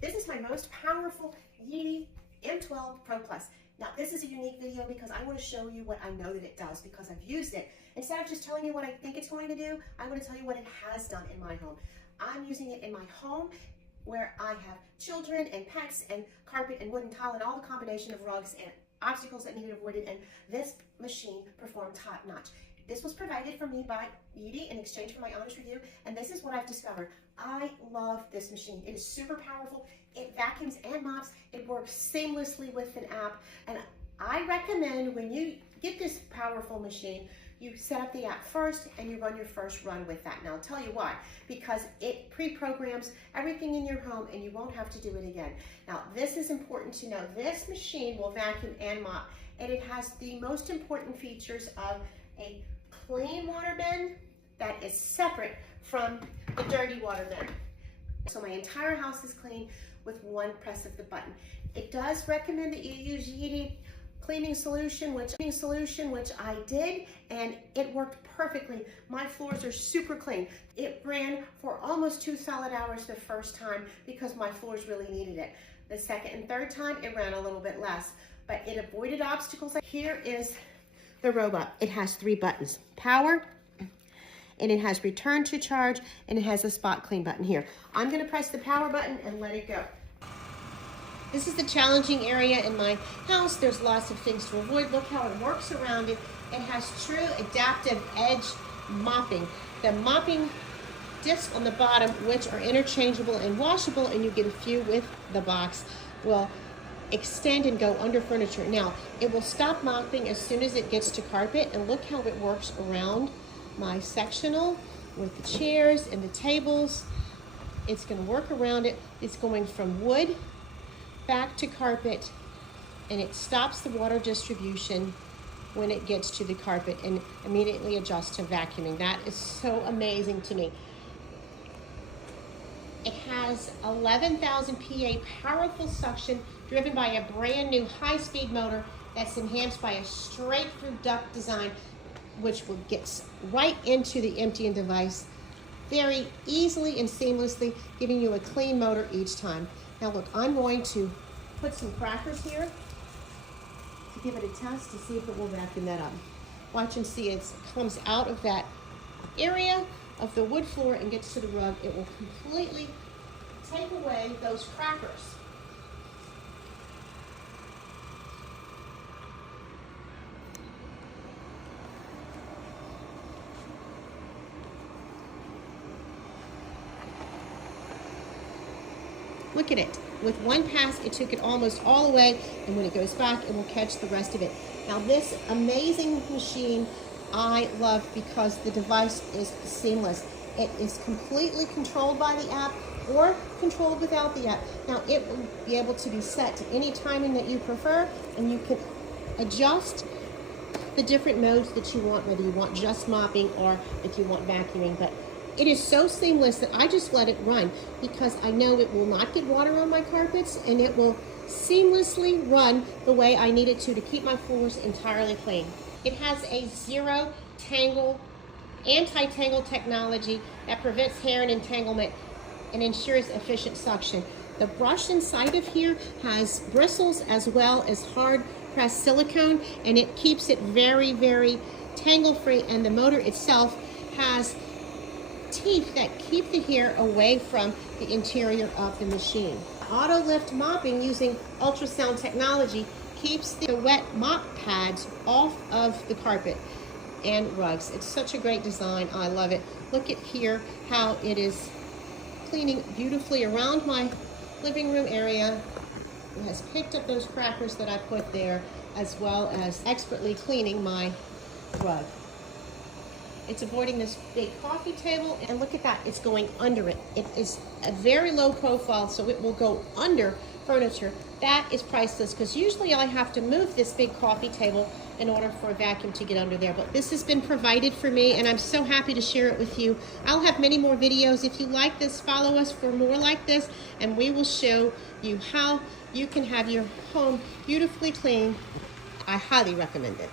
This is my most powerful Yeedi M12 PRO Plus. Now, this is a unique video because I want to show you what I know that it does because I've used it. Instead of just telling you what I think it's going to do, I want to tell you what it has done in my home. I'm using it in my home where I have children and pets and carpet and wooden tile and all the combination of rugs and obstacles that needed avoided, and this machine performed top notch. This was provided for me by Yeedi in exchange for my honest review, and this is what I've discovered. I love this machine. It is super powerful. It vacuums and mops. It works seamlessly with an app, and I recommend when you get this powerful machine, you set up the app first and you run your first run with that. Now I'll tell you why, because it pre-programs everything in your home and you won't have to do it again. Now this is important to know. This machine will vacuum and mop, and it has the most important features of a clean water bin that is separate from the dirty water bin. So my entire house is clean with one press of the button. It does recommend that you use Yeedi cleaning solution, which I did, and it worked perfectly. My floors are super clean. It ran for almost 2 solid hours the first time because my floors really needed it. The second and third time, it ran a little bit less, but it avoided obstacles. Here is the robot. It has 3 buttons: power, and it has return to charge, and it has a spot clean button here. I'm gonna press the power button and let it go. This is the challenging area in my house. There's lots of things to avoid. Look how it works around it. It has true adaptive edge mopping. The mopping discs on the bottom, which are interchangeable and washable, and you get a few with the box, will extend and go under furniture. Now, it will stop mopping as soon as it gets to carpet, and look how it works around my sectional with the chairs and the tables. It's gonna work around it. It's going from wood back to carpet, and it stops the water distribution when it gets to the carpet and immediately adjusts to vacuuming. That is so amazing to me. It has 11,000 PA powerful suction driven by a brand new high-speed motor that's enhanced by a straight-through duct design, which will get right into the emptying device very easily and seamlessly, giving you a clean motor each time. Now look, I'm going to put some crackers here to give it a test to see if it will vacuum that up. Watch and see. It comes out of that area of the wood floor and gets to the rug. It will completely take away those crackers. Look at it. With one pass, it took it almost all away, and when it goes back, it will catch the rest of it. Now, this amazing machine I love because the device is seamless. It is completely controlled by the app or controlled without the app. Now, it will be able to be set to any timing that you prefer, and you can adjust the different modes that you want, whether you want just mopping or if you want vacuuming. But it is so seamless that I just let it run because I know it will not get water on my carpets, and it will seamlessly run the way I need it to keep my floors entirely clean. It has a ZeroTangle anti-tangle technology that prevents hair and entanglement and ensures efficient suction. The brush inside of here has bristles as well as hard pressed silicone, and it keeps it very, very tangle free, and the motor itself has teeth that keep the hair away from the interior of the machine. Auto-Lift Mopping using ultrasound technology keeps the wet mop pads off of the carpet and rugs. It's such a great design. I love it. Look at here how it is cleaning beautifully around my living room area. It has picked up those crackers that I put there, as well as expertly cleaning my rug. It's avoiding this big coffee table, and look at that, it's going under it. It is a very low profile, so it will go under furniture. That is priceless, because usually I have to move this big coffee table in order for a vacuum to get under there. But this has been provided for me, and I'm so happy to share it with you. I'll have many more videos. If you like this, follow us for more like this, and we will show you how you can have your home beautifully clean. I highly recommend it.